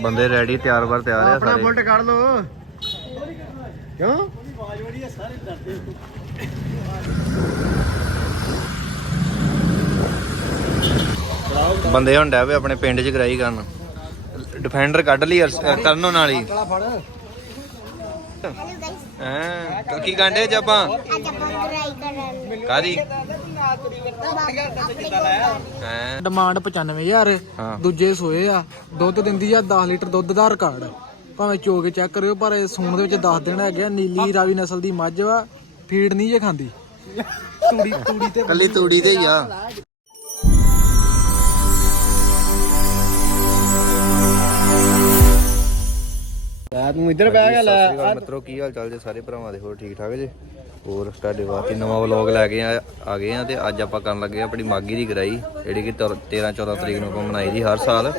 ਬੰਦੇ ਰੈਡੀ ਤਿਆਰ ਬਰ ਤਿਆਰ ਆ ਆਪਣਾ ਸਾਰੇ। ਬੁਲਟ ਕੱਢ ਲੋ ਕਿਉਂ? ਬੰਦੇ ਹੁਣ ਡੈ ਆਪਣੇ ਪਿੰਡ 'ਚ ਗਰਾਈ ਕਰਨ। ਡਿਫੈਂਡਰ ਕੱਢ ਲਈ ਕਰਨ ਨਾਲ ਹੀ ਹਾਂ? ਕੀ ਕਾਂਡੇ ਚ ਆਪਾਂ? ਅੱਜ ਆਪਾਂ ਗਰਾਈ ਕਰਾਂਗੇ ਕਾਦੀ ਡਿਮਾਂਡ 95000 ਹਾਂ। ਦੂਜੇ ਸੋਏ ਆ। ਦੁੱਧ ਦਿੰਦੀ ਆ 10 ਲੀਟਰ ਦੁੱਧ ਦਾ ਰਿਕਾਰਡ ਭਾਵੇਂ ਚੋ ਕੇ ਚੈੱਕ ਕਰਿਓ ਪਰ ਇਹ ਸੂਣ ਦੇ ਵਿੱਚ 10 ਦਿਨ ਹੈਗੇ ਆ। ਨੀਲੀ ਰਾਵੀ ਨਸਲ ਦੀ ਮੱਝ ਵਾ। ਫੀਡ ਨਹੀਂ ਜੇ ਖਾਂਦੀ। ਤੂੜੀ ਤੂੜੀ ਤੇ ਕੱਲੀ ਤੂੜੀ ਤੇ ਹੀ ਆ। ਲੈ ਤੂੰ ਇੱਧਰ ਬਹਿ ਗਿਆ ਸਤਿ ਸ਼੍ਰੀ ਲੈ ਅਕਾਲ ਮਿੱਤਰੋ ਕੀ ਹਾਲ ਚਾਲ ਜੇ ਸਾਰੇ ਭਰਾਵਾਂ ਦੇ? ਹੋਰ ਠੀਕ ਠਾਕ ਜੇ? ਹੋਰ ਤੁਹਾਡੇ ਵਾਸਤੇ ਨਵਾਂ ਵਲੌਗ ਲੈ ਕੇ ਆ ਆ ਗਏ ਆ ਤੇ ਅੱਜ ਆਪਾਂ ਕਰਨ ਲੱਗੇ ਆ ਆਪਣੀ ਮਾਗੀ ਦੀ ਗਰਾਈ ਜਿਹੜੀ ਕਿ 13 14 ਤਰੀਕ ਨੂੰ ਆਪਾਂ ਮਨਾਈ ਦੀ ਹਰ ਸਾਲ।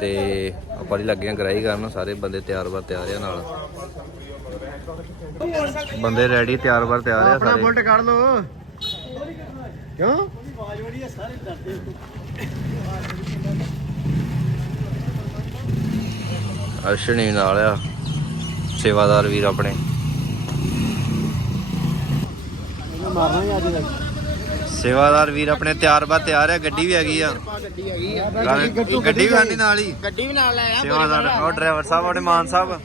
ਤੇ ਆਪਾਂ ਦੀ ਲੱਗੇ ਆ ਗਰਾਈ ਕਰਨ ਸਾਰੇ ਬੰਦੇ ਤਿਆਰ ਬਰ ਤਿਆਰ ਆ ਨਾਲ। ਬੰਦੇ ਰੈਡੀ ਤਿਆਰ ਬਰ ਤਿਆਰ ਆ ਆਪਣਾ ਸਾਰੇ। ਬੁਲਟ ਕੱਢ ਲੋ ਕਿਉਂ? ਅਰਸ਼ਨੀ ਨਾਲ ਆ ਸੇਵਾਦਾਰ ਵੀਰ ਆਪਣੇ। ਹੀ ਸੇਵਾਦਾਰ ਵੀਰ ਆਪਣੇ ਤਿਆਰ ਬਰ ਤਿਆਰ ਆ ਗੱਡੀ ਵੀ ਹੈਗੀ ਆ। ਗੱਡੀ ਹੈਗੀ ਆ ਗੱਲ- ਗੱਡੀ ਵੀ ਆਣੀ ਨਾਲ ਹੀ। ਗੱਡੀ ਵੀ ਨਾਲ ਲੈ ਆ ਸੇਵਾਦਾਰ ਉਹ ਡਰਾਈਵਰ ਸਾਹਿਬ ਆਪਣੇ ਮਾਨ ਸਾਹਿਬ।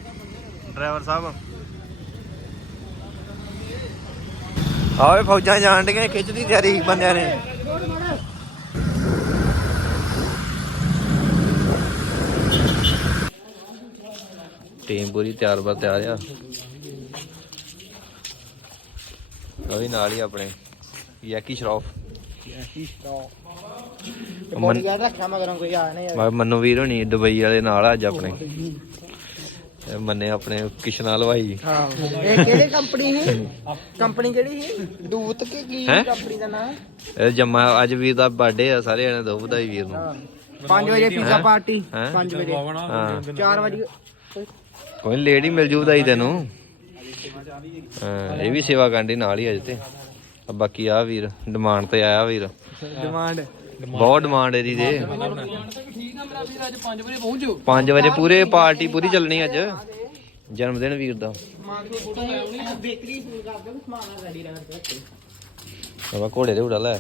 ਡਰਾਈਵਰ ਸਾਹਿਬ। ਆਵੇ ਫੌਜਾਂ ਜਾਣ ਡੀਆਂ ਖਿੱਚਦੀ ਤਿਆਰੀ ਬੰਦਿਆਂ ਨੇ। ਟੀਮ ਪੂਰੀ ਤਿਆਰ ਬਰ ਤਿਆਰ ਆ ਉਹ ਵੀ ਨਾਲ ਹੀ ਆਪਣੇ ਯਾਕੀ ਸ਼ਰੋਫ। ਬੋਡੀ ਗਾਰਡ ਰੱਖਿਆ ਮਗਰੋਂ ਕੋਈ ਆ ਨਹੀਂ ਮੈਂ ਮੰਨੂ ਵੀਰ ਹੋਣੀ ਦੁਬਈ ਵਾਲੇ ਨਾਲ ਆ ਅੱਜ ਆਪਣੇ। ਮੰਨੇ ਆਪਣੇ ਕਿਸ਼ਨਾ ਹਲਵਾਈ। ਹਾਂ। ਇਹ ਕਿਹੜੀ ਕੰਪਨੀ ਸੀ? ਕੰਪਨੀ ਕਿਹੜੀ ਸੀ? ਦੂਤ ਕਿ ਕੀ? ਕੰਪਨੀ ਦਾ ਨਾਮ ਇਹ ਜੰਮਾ ਅੱਜ ਵੀਰ ਦਾ ਬਰਥਡੇ ਆ ਸਾਰੇ ਜਣੇ ਦੋ ਵਧਾਈ ਵੀਰ ਨੂੰ। 5 ਵਜੇ ਪੀਜ਼ਾ ਪਾਰਟੀ ਹੈਂ? 5 ਵਜੇ। ਹਾਂ। 4 ਵਜੇ ਕੋਈ ਹੀ ਮਿਲ ਜੂ ਵਧਾਈ ਤੈਨੂੰ। ਹਾਂ ਇਹ ਵੀ ਸੇਵਾ ਕਾਂਡੀ ਨਾਲ ਹੀ ਅੱਜ ਤੇ। ਆ ਬਾਕੀ ਆ ਵੀਰ ਡਿਮਾਂਡ ਤੇ ਆਇਆ ਵੀਰ। ਡਿਮਾਂਡ ਬਹੁਤ ਡਿਮਾਂਡ ਇਹਦੀ ਦੇ 5 ਵਜੇ ਪੂਰੇ ਪਾਰਟੀ ਪੂਰੀ ਚੱਲਣੀ ਅੱਜ। ਜਨਮ ਦਿਨ ਵੀਰ ਦਾ। ਬੇਕਰੀ ਸ਼ੁਰੂ ਕਰ ਦੋ ਸਮਾਨ ਰੈਡੀ ਰਹਿਣਾ ਬਾਬਾ ਘੋੜੇ ਦੇ ਉਡਾ ਲੈ।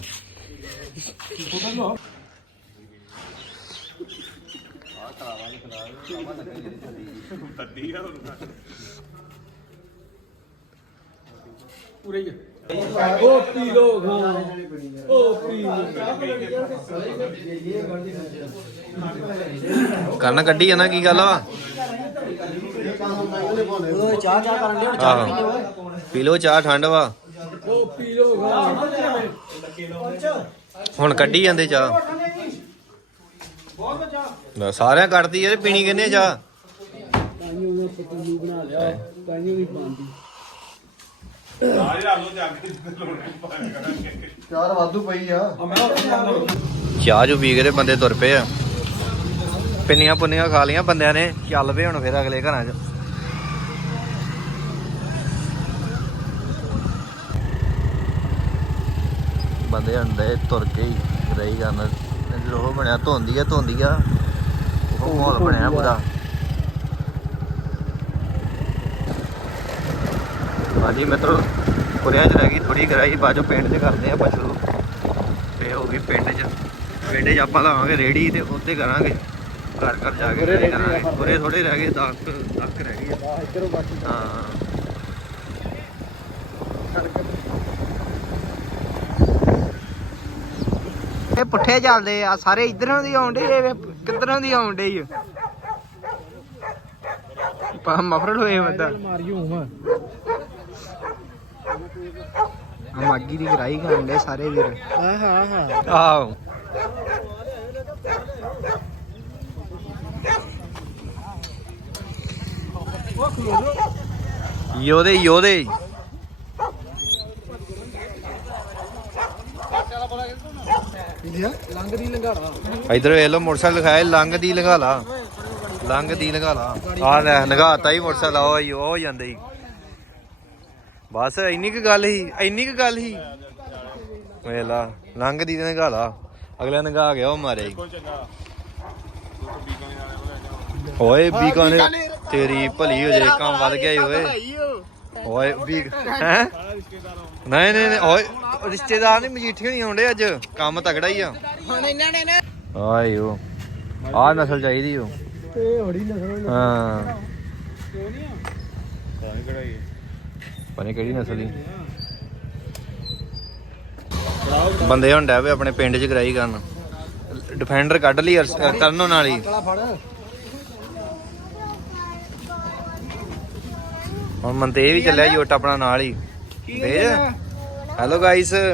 ਕੰਨ ਕੱਢੀ ਆ ਨਾ ਕੀ ਗੱਲ ਆ? ਉਹ ਚਾਹ ਚਾਹ ਕਰਨ ਦੇ ਆਹੋ। ਪੀ ਲੋ ਚਾਹ ਠੰਡ ਵਾ। ਹੁਣ ਕੱਢੀ ਜਾਂਦੇ ਚਾਹ। ਲੈ, ਸਾਰਿਆਂ ਕੱਢਦੀ ਯਾਰ ਪੀਣੀ ਕਿੰਨੇ ਚਾਹ? ਚਾਰ ਵਾਧੂ ਪਈ ਆ। ਚਾਹ ਜੋ ਪੀ ਕੇ ਤੇ ਬੰਦੇ ਤੁਰ ਪਏ ਆ। ਪਿੰਨੀਆਂ ਪੁੰਨੀਆਂ ਖਾ ਲੀਆਂ ਬੰਦਿਆਂ ਨੇ ਚੱਲ ਪਏ ਹੁਣ ਫਿਰ ਅਗਲੇ ਘਰਾਂ 'ਚ। ਬੰਦੇ ਹੁੰਦੇ ਤੁਰ ਕੇ ਹੀ ਰਹੀ ਜਦੋਂ ਉਹ ਬਣਿਆ ਧੁੰਦੀ ਆ ਧੁੰਦੀ ਆ। ਉਹ ਮਾਹੌਲ ਬਣਿਆ ਪੂਰਾ। ਹਾਂਜੀ ਮਿੱਤਰੋ ਪੁਰਿਆਂ 'ਚ ਰਹਿ ਗਈ ਥੋੜੀ ਗਰਾਈ ਬਾਜੋ ਪਿੰਡ 'ਚ ਕਰਦੇ ਆ ਆਪਾਂ ਸ਼ੁਰੂ। ਤੇ ਹੋ ਗਈ ਪਿੰਡ 'ਚ। ਪਿੰਡ 'ਚ ਆਪਾਂ ਲਾਵਾਂਗੇ ਰੇੜੀ ਤੇ ਉੱਤੇ ਕਰਾਂਗੇ। ਘਰ ਘਰ ਜਾ ਕੇ ਕਰਾਂਗੇ। ਉਰੇ ਥੋੜੇ ਰਹਿ ਗਏ 10 10 ਰਹਿ ਗਏ ਆ। ਇਧਰੋਂ ਬਾਕੀ ਹਾਂ। ਇਹ ਪੁੱਠੇ ਚੱਲਦੇ ਆ ਸਾਰੇ ਇਧਰੋਂ ਦੀ ਆਉਂਦੇ ਇਹ ਕਿੱਧਰੋਂ ਦੀ ਆਉਣ ਹੀ ਪਾ ਮਫਰਲ ਹੋਏ ਮੱਦਾ ਮਾਰਿਓ ਹਾਂ ਆ ਮਾਗੀ ਦੀ ਗਰਾਈ ਕਰਦੇ ਸਾਰੇ ਵੀਰ। ਹਾਂ ਹਾਂ ਹਾਂ ਆਹੋ। ਯੋਦੇ ਯੋਦੇ ਲੰਗ ਦੀ ਲੰਗਾੜਾ ਇਧਰ ਵੇਖ ਲਓ, ਮੋਟਰਸਾਈਕਲ ਲਿਖਾਇਆ ਲੰਘ ਦੀ ਲਗਾ ਲਾ। ਦੀ ਲਗਾ ਆ ਲੈ ਲਗਾਤਾ ਹੀ ਮੋਟਰਸਾਈਕਲ ਉਹ ਹੀ ਉਹ ਜਾਂਦੇ ਹੀ ਬਸ, ਇੰਨੀ ਕੁ ਗੱਲ ਹੀ ਇੰਨੀ ਕੁ ਗੱਲ ਹੀ ਵੇਖ ਲਾ, ਲੰਘ ਦੀ ਲਗਾ ਲਾ। ਅਗਲਾ ਗਿਆ ਉਹ ਮਾਰੇ ਹੀ ਓਏ ਬੀਕਾਨੇ ਤੇਰੀ ਭਲੀ ਹੋ ਜੇ, ਕੰਮ ਵੱਧ ਗਿਆ ਈ ਓਏ। ਓਏ ਵੀ ਹੈ। ਨਹੀਂ ਨਹੀਂ ਨਹੀਂ ਓਏ ਰਿਸ਼ਤੇਦਾਰ ਨਹੀਂ ਮਜੀਠੀ ਨਹੀਂ ਆਉਂਦੇ ਅੱਜ। ਕੰਮ ਤਗੜਾ ਹੀ ਆ। ਹੁਣ ਇਹਨਾਂ ਨੇ ਨਾ ਆਏ ਓ ਆ ਨਸਲ ਚਾਹੀਦੀ ਓ ਇਹ ਹੋੜੀ ਨਸਲ ਹਾਂ। ਪਤਾ ਕਿਹੜੀ ਨਸਲ ਦੀ ਬੰਦੇ ਹੁਣ ਡੈ ਪਏ ਆਪਣੇ ਪਿੰਡ 'ਚ ਗਰਾਈ ਕਰਨ। ਡਿਫੈਂਡਰ ਕੱਢ ਲਈ ਕਰਨ ਨਾਲ ਹੀ ਕਾਲਾ ਫੜ ਹੁਣ ਮਨਤੇ ਵੀ ਚੱਲਿਆ ਜੋਟ ਆਪਣਾ ਨਾਲ ਹੀ। ਵੇਜ ਹੈਲੋ ਗਾਇਸ ਐ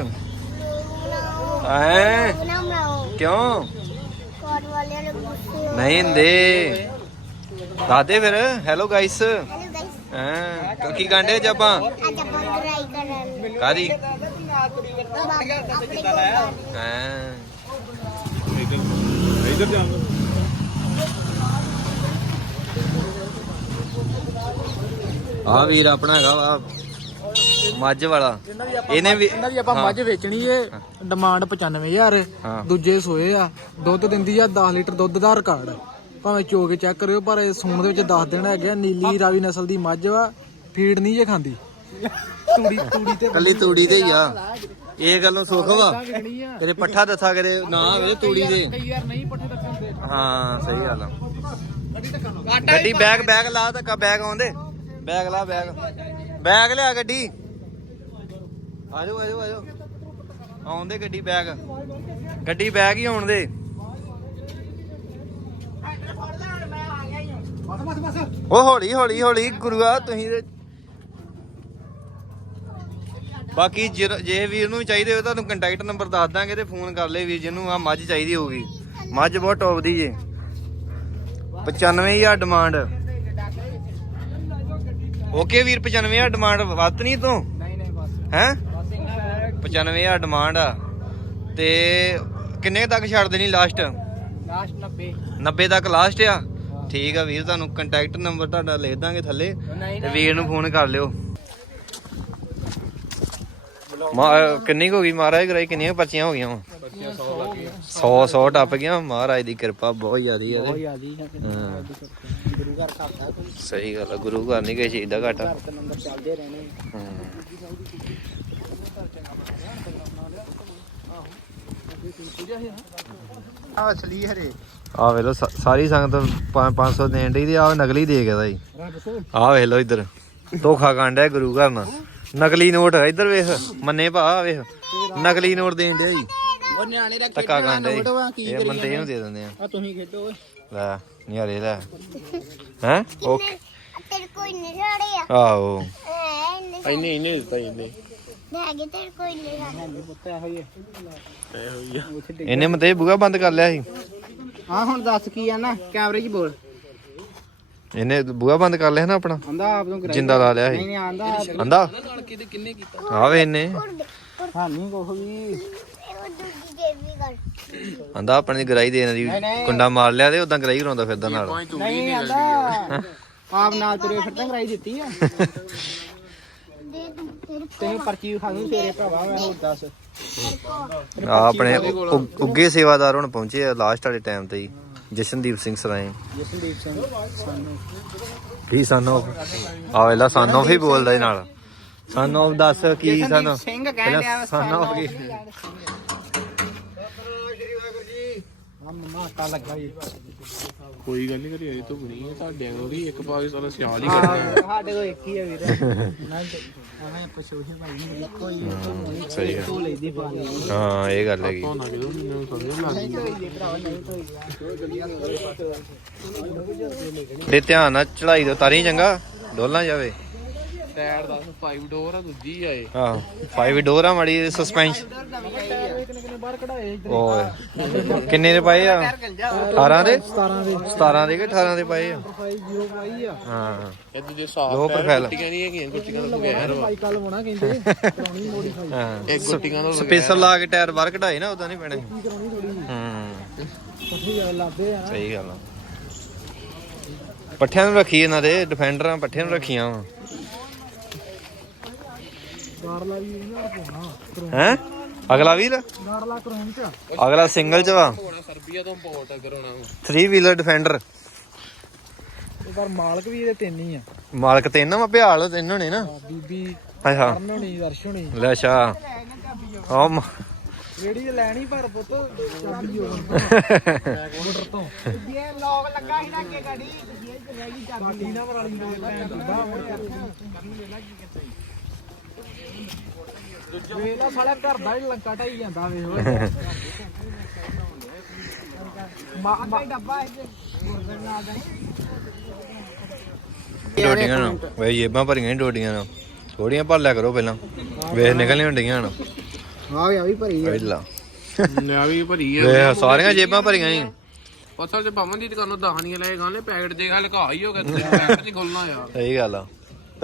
ਕਿਉਂ ਹੋ? ਨਹੀਂ ਹੁੰਦੇ। ਦਾਦੇ ਫਿਰ। ਹੈਲੋ ਗਾਇਸ ਹਾਂ? ਕੀ ਕਾਂਡੇ ਚ ਆਪਾਂ? ਅੱਜ ਆਪਾਂ ਗਰਾਈ ਕਰਾਂਗੇ ਕਾਦੀ ਆਪਣੇ ਕੋਲ ਹਾਂ? ਆ ਵੀਰ ਆਪਣਾ ਹੈਗਾ ਵਾ ਮੱਝ ਵਾਲਾ। ਇਹਨੇ ਵੀ ਇਹਨਾਂ ਦੀ ਆਪਾਂ। ਮੱਝ ਵੇਚਣੀ ਏ ਡਿਮਾਂਡ 95000 ਹਾਂ। ਦੂਜੇ ਸੋਏ ਆ ਦੁੱਧ ਦਿੰਦੀ ਆ 10 ਲੀਟਰ ਦੁੱਧ ਦਾ ਰਿਕਾਰਡ। ਭਾਵੇਂ ਚੋ ਕੇ ਚੈੱਕ ਕਰਿਓ ਪਰ ਇਹ ਸੂਣ ਦੇ ਵਿੱਚ 10 ਦਿਨ ਹੈਗੇ ਆ ਨੀਲੀ ਰਾਵੀ ਨਸਲ ਦੀ ਮੱਝ ਵਾ ਫੀਡ ਨਹੀਂ ਜੇ ਖਾਂਦੀ। ਤੂੜੀ ਤੂੜੀ ਤੇ ਕੱਲੀ ਤੂੜੀ ਤੇ ਹੀ ਆ। ਇਹ ਗੱਲੋਂ ਸੁੱਖ ਵਾ। ਵਿਕਣੀ ਆ? ਤੇਰੇ ਪੱਠਾ ਦੱਸਾ ਕਰੇ ਨਾ ਵੇ ਤੂੜੀ ਦੇ। ਕਈ ਯਾਰ ਨਹੀਂ ਪੱਠੇ ਤੱਕ ਹੁੰਦੇ। ਹਾਂ ਸਹੀ ਗੱਲ ਆ। ਗੱਡੀ ਬੈਗ ਬੈਗ ਲਾ ਧੱਕਾ ਬੈਗ ਆਉਂਦੇ। ਬੈਗ ਲਾ, ਬੈਗ। ਬੈਗ ਲਿਆ ਗੱਡੀ। ਆਜੋ ਆਜੋ ਆਜੋ। ਆਉਂਦੇ ਗੱਡੀ, ਬੈਗ। ਗੱਡੀ ਬੈਗ ਹੀ ਆਉਣ ਦੇ। ਉਹ ਹੌਲੀ ਹੌਲੀ ਹੌਲੀ ਗੁਰੂਆ ਤੁਸੀਂ ਬਾਕੀ ਜੇ- ਜੇ ਵੀਰ ਨੂੰ ਚਾਹੀਦੇ ਹੋ ਤੁਹਾਨੂੰ ਕੰਟੈਕਟ ਨੰਬਰ ਦੱਸ ਦਾਂਗੇ ਤੇ ਫੋਨ ਕਰ ਲੈ ਵੀਰ, ਜਿਹਨੂੰ ਆ ਮੱਝ ਚਾਹੀਦੀ ਹੋਊਗੀ। ਮੱਝ ਬਹੁਤ ਟੌਪ ਦੀ ਜੇ। 95000 ਡਿਮਾਂਡ ਓਕੇ ਵੀਰ 95000 ਡਿਮਾਂਡ ਵੱਧ ਨਹੀਂ ਤੋਂ? ਨਹੀਂ ਨਹੀਂ ਬਸ ਹੈ? ਬਸ ਇੰਨਾ ਹੈ 95000 ਡਿਮਾਂਡ ਆ। ਤੇ ਕਿੰਨੇ ਤੱਕ ਛੱਡ ਦੇਣੀ ਲਾਸਟ ਲਾਸਟ 90 90 ਤੱਕ ਲਾਸਟ ਆ? ਠੀਕ ਆ ਵੀਰ ਤੁਹਾਨੂੰ ਕੰਟੈਕਟ ਨੰਬਰ ਤੁਹਾਡਾ ਲਿਖ ਦਾਂਗੇ ਥੱਲੇ। ਤੇ ਵੀਰ ਨੂੰ ਫੋਨ ਕਰ ਲਿਓ। ਮਾ ਕਿੰਨੀ ਕੁ ਹੋ ਗਈ ਮਹਾਰਾਜ ਕਰਾਈ ਕਿੰਨੀਆਂ ਕੁ ਪਰਚੀਆਂ ਹੋ ਗਈਆਂ ਵਾ? 100 100 ਟੱਪ ਗਿਆ ਮਹਾਰਾਜ ਦੀ ਕਿਰਪਾ ਬਹੁਤ ਜ਼ਿਆਦੀ ਹੈ ਇਹਦੇ। ਯਾਦੀ ਹੈ। ਹਾਂ ਗੁਰੂ ਘਰ ਖਾਦਾ ਸਹੀ ਗੱਲ ਆ ਗੁਰੂ ਘਰ ਨਹੀਂ ਕਿਸੇ ਚੀਜ਼ ਦਾ ਘਾਟਾ। ਤੇ ਨੰਬਰ ਚੱਲਦੇ ਰਹਿਣੇ ਹੂੰ। ਆ ਅਸਲੀ ਹਰੇ। ਆ ਵੇਖ ਲੋ ਸਾਰੀ ਸੰਗਤ 500 ਦੇਣ ਡਈ ਤੇ ਆ ਨਕਲੀ ਦੇ ਗਿਆ ਜੀ। ਆ ਵੇਖ ਲੋ ਇੱਧਰ। ਧੋਖਾ ਕਾਂਡਿਆ ਗੁਰੂ ਘਰ ਨਾਲ। ਨਕਲੀ ਨੋਟ ਇੱਧਰ ਵੇਖ ਮੰਨੇ ਭਾ ਆਹ ਵੇਖ। ਨਕਲੀ ਨੋਟ ਦੇਣ ਡਿਆ ਜੀ। ਉਹ ਨਿਆਣੇ ਦਾ ਧੱਕਾ ਕਾਂਡਿਆ ਨੋਟ ਵਾ, ਕੀ ਜੀ ਇਹ ਮੰਤੇ ਨੂੰ ਦੇ ਦਿੰਦੇ ਆ। ਆ ਤੁਸੀਂ ਖੇਡੋ ਓਏ। ਲੈ ਨਿਆਰੇ ਲੈ। ਹੈ? ਓਕੇ। ਤੇਰੇ ਕੋਈ ਨਹੀਂ ਛੜਿਆ ਆਓ ਐ ਇੰਨੇ ਇੰਨੇ ਇੰਨੇ ਦਿੱਤਾ ਇੰਨੇ। ਹੈਗੇ ਤੇਰੇ ਕੋਈ ਨਹੀਂ ਛੜਿਆ ਪੁੱਤ ਇਹੋ ਹੀ ਇਹਨੇ ਮਤੇ ਬੁਗਾ ਬੰਦ ਕਰ ਲਿਆ ਸੀ। ਹਾਂ ਹੁਣ ਦੱਸ ਕੀ ਆ ਨਾ ਕੈਮਰੇ 'ਚ ਬੋਲ। ਇਹਨੇ ਬੁਗਾ ਬੰਦ ਕਰ ਲਿਆ ਨਾ ਆਪਣਾ। ਆਂਦਾ ਆਪ ਨੂੰ ਜਿੰਦਾ ਲਾ ਲਿਆ ਸੀ। ਨਹੀਂ ਆਂਦਾ ਆਂਦਾ? ਇਹਨੇ। ਹਾਨੀ ਕੋਹ ਵੀ। ਆਂਦਾ ਆਪਣੀ ਦੀ ਗਰਾਈ ਦੇਣ ਦੀ ਕੁੰਡਾ ਮਾਰ ਲਿਆ ਤੇ ਉਦਾਂ ਗਰਾਈ ਕਰਾਉਂਦਾ ਫਿਰਦਾ ਨਾਲ। ਨਹੀਂ ਆਂਦਾ ਆਪ ਨਾਲ ਤੁਰੇ ਫਿਰਦਾ ਕਰਾਈ ਦਿੱਤੀ ਆ। ਦੇ ਦੂੰ ਤੇਰੇ ਤੈਨੂੰ ਪਰਚੀ ਵਿਖਾ ਦੂੰ ਤੇਰੇ ਭਰਾਵਾ ਮੈਂ ਹੋਰ ਦੱਸ। ਆ ਆਪਣੇ ਉੱਗੇ ਸੇਵਾਦਾਰ ਹੁਣ ਪਹੁੰਚੇ ਆ ਲਾਸਟ ਵਾਲੇ ਟਾਈਮ ਤੇ ਹੀ। ਜਸ਼ਨਦੀਪ ਸਿੰਘ ਸਰਾਏ। ਜਸਨਦੀਪ ਸਿੰਘ ਸਾਨੂੰ। ਕੀ ਸਨ ਆ ਵੇਲਾ ਸਨ ਹੀ ਬੋਲਦਾ ਇਹ ਨਾਲ। ਸਨ ਦੱਸ ਕੀ ਸਨ ਜਸਨਦੀਪ ਸਿੰਘ ਡਿਆ ਵਾ ਸਨ ਕੀ? ਆ। ਮਮਾ ਆਟਾ ਲੱਗਾ ਜੀ। ਕੋਈ ਗੱਲ ਨਹੀਂ ਕਰੀ ਅਜੇ ਤੋਂ ਬਣੀ ਹੈ ਤੁਹਾਡੇ ਕੋਲ ਵੀ ਇੱਕ ਪਾਸੇ ਸਾਰਾ ਸਿਆਲ ਹੀ ਹਾਂ, ਸਾਡੇ ਕੋਲ ਇੱਕ ਹੀ ਆ ਵੀਰ। ਨਹੀਂ ਆਵੇਂ ਪਛੋਹੇ ਭਾਈ ਨਹੀਂ ਕੋਈ ਸਹੀ ਤੂੰ ਲੈਦੀ ਪਾਣੀ ਹਾਂ ਇਹ ਗੱਲ ਹੈਗੀ। ਧੋਣਾ ਕਿਦੋਂ ਮੈਨੂੰ ਸਮਝ ਲੱਗ ਗਈ ਤੇ ਧਿਆਨ ਨਾਲ ਚੜਾਈ ਦੋ ਤਾਰੀ ਚੰਗਾ ਡੋਲਣਾ ਜਾਵੇ। ਟਾਇਰ ਦਾ 5 ਡੋਰ ਆ ਦੂਜੀ ਆ ਇਹ। ਆਹ ਫਾਈਵ ਡੋਰ ਆ ਮੜੀ ਸਸਪੈਂਸ਼ਨ ਓਏ ਕਿੰਨੇ ਦੇ ਪਾਏ ਆ? 18 ਦੇ? 17 ਦੇ 17 ਦੇ ਕਿ 18 ਦੇ ਪਾਏ ਆ? 5 ਪਾਈ ਆ ਹਾਂ। ਇਹ ਦੂਜੇ ਸਾਫ਼ ਲੋ ਪ੍ਰੋਫਾਈਲ ਗੁੱਟੀਆਂ ਨਹੀਂ ਹੈਗੀਆਂ ਗੁੱਟੀਆਂ ਦਾ ਬਗੈਰ ਵਾ। ਭਾਈ ਕੱਲ ਹੋਣਾ ਕਹਿੰਦੇ ਕਰਾਉਣੀ ਮੋਡੀਫਾਈ ਹਾਂ ਇੱਕ ਗੁੱਟੀਆਂ ਦਾ ਲਾ ਕੇ ਟਾਇਰ ਬਾਹਰ ਕਢਾਏ ਨਾ ਉਦਾਂ ਨਹੀਂ ਪੈਣੇ। ਕੀ ਕਰਾਉਣੀ ਥੋੜੀ ਹੂੰ। ਪੱਠੀ ਆ ਲਾਦੇ ਆ ਸਹੀ ਗੱਲ ਆ। ਪੱਠਿਆਂ ਨੂੰ ਰੱਖੀ ਇਹਨਾਂ ਦੇ ਡਿਫੈਂਡਰਾਂ ਪੱਠਿਆਂ ਨੂੰ ਰੱਖੀਆਂ ਵਾ। ਗਾੜਲਾ ਵੀ ਇਹਨਾਂ ਪਾਉਣਾ ਹੈ? ਅਗਲਾ ਵੀਰ? ਚ। ਅਗਲਾ ਸਿੰਗਲ ਚ ਵਾ। ਹੋਣਾ ਸਰਬੀਆ ਤੋਂ ਇੰਪੋਰਟ ਕਰਾਉਣਾ 3 ਵੀਲਰ ਡਿਫੈਂਡਰ ਪਰ ਮਾਲਕ ਵੀ ਇਹਦੇ ਤਿੰਨ ਹੀ ਆ। ਮਾਲਕ ਤੇ ਇਹਨਾਂ ਵਾ ਭਿਆਲ ਤਿੰਨ ਹੋਣੇ ਨਾ। ਆਹ ਬੀਬੀ ਅੱਛਾ ਕਰਨ ਹੋਣੀ ਦਰਸ਼ ਹੋਣੀ। ਲੈ ਅੱਛਾ। ਆ ਮ- ਰੇੜੀ ਤੇ ਲੈਣੀ ਪਰ ਪੁੱਤ ਚਾਬੀ ਹੋ ਮੋਟਰ ਤੋਂ ਜੇ ਲੋਕ ਲੱਗਾ ਸੀ ਨਾ ਅੱਗੇ ਗਾੜੀ। ਜੇ ਰਹਿ ਗਈ ਚਾਬੀ ਨਾ ਮਰਾਲੀ ਦੇ ਲੈਣ ਦਾ ਵੇਲਾ ਸਾਲਾ ਘਰ ਦਾ ਹੀ ਲੰਕਾ ਢਾਈ ਜਾਂਦਾ ਵੇ ਓਏ। ਮਾ ਮਾ ਡੱਬਾ ਇਹ ਗੁਰਦਰ ਨਾਲ ਦਾ ਡੋਡੀਆਂ ਨੂੰ ਵੇ ਜੇਬਾਂ ਭਰੀਆਂ ਨੀ ਡੋਡੀਆਂ ਨਾਲ। ਥੋੜੀਆਂ ਭਰ ਲਿਆ ਕਰੋ ਪਹਿਲਾਂ ਵੇਖ ਨਿਕਲਣੀਆਂ ਹੁੰਦੀਆਂ ਹਣ। ਆ ਗਿਆ ਵੀ ਭਰੀ ਪਹਿਲਾਂ ਲਿਆ ਵੀ ਭਰੀ ਆ। ਵੇ ਸਾਰੀਆਂ ਜੇਬਾਂ ਭਰੀਆਂ ਹੀ ਅਸਲ ਤੇ ਭਵਨ ਦੀ ਦੁਕਾਨੋਂ ਦਹਾਨੀਆਂ ਲੈ ਗਾਲੇ ਪੈਕਟ ਦੇ ਹਲ ਘਾ ਹੀ ਹੋ ਗਿਆ ਤੇ ਪੈਕਟ ਨਹੀਂ ਖੋਲਣਾ ਯਾਰ। ਸਹੀ ਗੱਲ ਆ।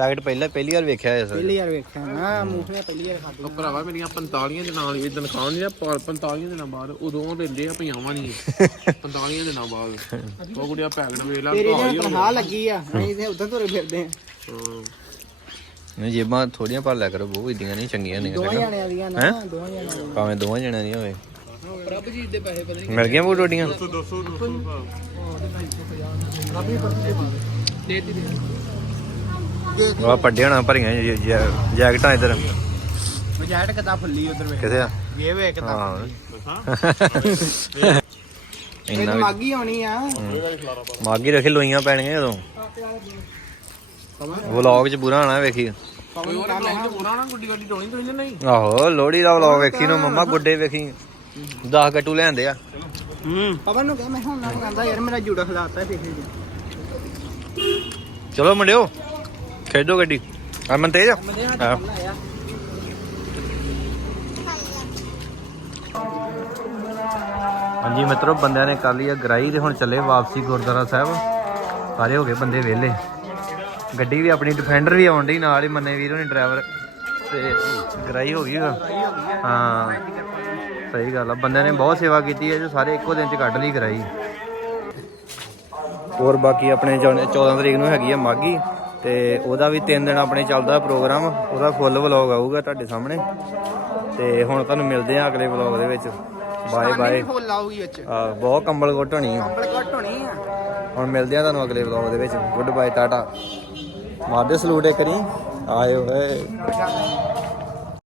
ਪੈਕਟ ਪਹਿਲਾਂ ਪਹਿਲੀ ਵਾਰ ਵੇਖਿਆ ਇਸ ਪਹਿਲੀ ਵਾਰ ਵੇਖਿਆ ਨਾ ਮੂੰਗਫਲੀਆਂ ਪਹਿਲੀ ਵਾਰ ਖਾਧੀ ਉਹ ਭਰਾਵਾ ਮੇਰੀਆਂ 45 ਦੇ ਨਾਲ ਇਹ ਤਨਖਾਹ ਨਹੀਂ 45 ਦੇ ਨਾਲ ਬਾਅਦ ਉਦੋਂ ਲੈਂਦੇ ਆ ਪਜਾਮਾ ਨਹੀਂ 45 ਦੇ ਨਾਲ ਬਾਅਦ। ਉਹ ਕੁੜੀਆ ਪੈਕਟ ਵੇਖ ਲਾ ਤੇਰੀ ਘਾ ਹੀ ਜਿਹੜਾ ਹੋ ਤਨਖਾਹ ਲੱਗੀ ਆ ਨਹੀਂ ਤੇ ਉਧਰ ਤੁਰੇ ਫਿਰਦੇ ਆ। ਹਾਂ। ਨਹੀਂ ਜੇਬਾਂ ਥੋੜੀਆਂ ਭਰ ਲਿਆ ਕਰੋ ਬਹੁਤ ਇਦੀਆਂ ਨਹੀਂ ਚੰਗੀਆਂ ਨਹੀਂ ਦੋਵਾਂ ਜਾਣਿਆਂ ਦੀਆਂ ਨਾ ਦੋਵਾਂ ਜਾਣਿਆਂ ਦੀਆਂ। ਭਾਵੇਂ ਦੋਵਾਂ ਜਣਿਆਂ ਦੀਆਂ ਹੋਵੇ। ਪ੍ਰਭਜੀਤ ਦੇ ਪੈਸੇ ਪਤਾ ਮਿਲ ਗਈਆਂ ਬਹੁਤ ਡੋਡੀਆਂ ਦੇ ਦੇ ਆ ਪੱਡਿਆਂ ਨਾਲ ਭਰੀਆਂ ਜੀ- ਜੈ- ਜੈਕਟਾਂ ਇਧਰ। ਜੈਟ ਕਿਤਾ ਫੁੱਲੀ ਉਧਰ ਵੇ ਕਿਥੇ ਆ? ਵੇ ਵੇ ਕਿਤਾ ਹਾਂ। ਇਹ ਇੰਨਾ ਤਾਂ ਵੀ ਮਾਗੀ ਆਉਣੀ ਆ। ਮਾਗੀ ਰੱਖੇ ਲੋਈਆਂ ਪੈਣੀਆਂ ਜਦੋਂ। ਵਲੌਗ ਚ ਬੁਰਾ ਆਣਾ ਵੇਖੀ। ਕੋਈ ਹੋਰ ਬਲੌਗ ਤੇ ਪੂਰਾ ਨਾ ਗੁੱਡੀ ਗੱਡੀ ਟੋਣੀ ਤੁਸੀਂ ਨਹੀਂ? ਆਹੋ ਲੋਹੜੀ ਦਾ ਵਲੌਗ ਵੇਖੀ ਨੂੰ ਮੰਮਾ ਗੁੱਡੇ ਵੇਖੀ। 10 ਗੱਟੂ ਲੈਂਦੇ ਆ। ਹੂੰ। ਪਵਨ ਨੂੰ ਕਹਿ ਮੈਂ ਹੁਣ ਨਾ ਆਂਦਾ ਯਾਰ ਮੇਰਾ ਜੂੜਾ ਖਲਾਤਾ ਫੇਰ ਜੀ ਚਲੋ ਮੁੰਡਿਓ। ਖੇਡੋ ਗੱਡੀ। ਅਮਨ ਤੇਜ ਹਾਂ। ਹਾਂਜੀ ਮਿੱਤਰੋ ਬੰਦਿਆਂ ਨੇ ਕਰ ਲਈ ਆ ਗਰਾਈ ਤੇ ਹੁਣ ਚੱਲੇ ਵਾਪਸੀ ਗੁਰਦੁਆਰਾ ਸਾਹਿਬ। ਸਾਰੇ ਹੋ ਗਏ ਬੰਦੇ ਵਿਹਲੇ। ਗੱਡੀ ਵੀ ਆਪਣੀ ਡਿਫੈਂਡਰ ਵੀ ਆਉਣ ਡਈ ਨਾਲ ਹੀ ਮੰਨੇ ਵੀਰ ਹੋਣੀ ਡਰਾਈਵਰ ਤੇ ਗਰਾਈ ਹੋ ਗਈ। ਹਾਂ। ਸਹੀ ਗੱਲ ਆ। ਬੰਦਿਆਂ ਨੇ ਬਹੁਤ ਸੇਵਾ ਕੀਤੀ ਹੈ ਜੋ ਸਾਰੇ ਇੱਕੋ ਦਿਨ ਚ ਕੱਢ ਲਈ ਗਰਾਈ। ਹੋਰ ਬਾਕੀ ਆਪਣੇ ਚੌ- 14 ਤਰੀਕ ਨੂੰ ਹੈਗੀ ਆ ਮਾਗੀ ਤੇ ਉਹਦਾ ਵੀ 3 ਦਿਨ ਆਪਣੇ ਚੱਲਦਾ ਪ੍ਰੋਗਰਾਮ ਉਹਦਾ ਫੁੱਲ ਵਲੌਗ ਆਊਗਾ ਤੁਹਾਡੇ ਸਾਹਮਣੇ। ਤੇ ਹੁਣ ਤੁਹਾਨੂੰ ਮਿਲਦੇ ਆ ਅਗਲੇ ਵਲੌਗ ਦੇ ਵਿੱਚ। ਬਾਏ ਬਾਏ ਫੁੱਲ ਆਊਗੀ ਵਿੱਚ ਆ ਬਹੁਤ ਕੰਬਲ ਘੁੱਟ ਹੋਣੀ ਆ। ਕੰਬਲ ਘੱਟ ਹੋਣੀ ਆ। ਹੁਣ ਮਿਲਦੇ ਆ ਤੁਹਾਨੂੰ ਅਗਲੇ ਵਲੌਗ ਦੇ ਵਿੱਚ। ਗੁੱਡ ਬਾਏ ਟਾਟਾ ਮਾਰਦੇ ਸਲੂਟ ਇੱਕ ਰੀ ਆਏ ਹੋਏ।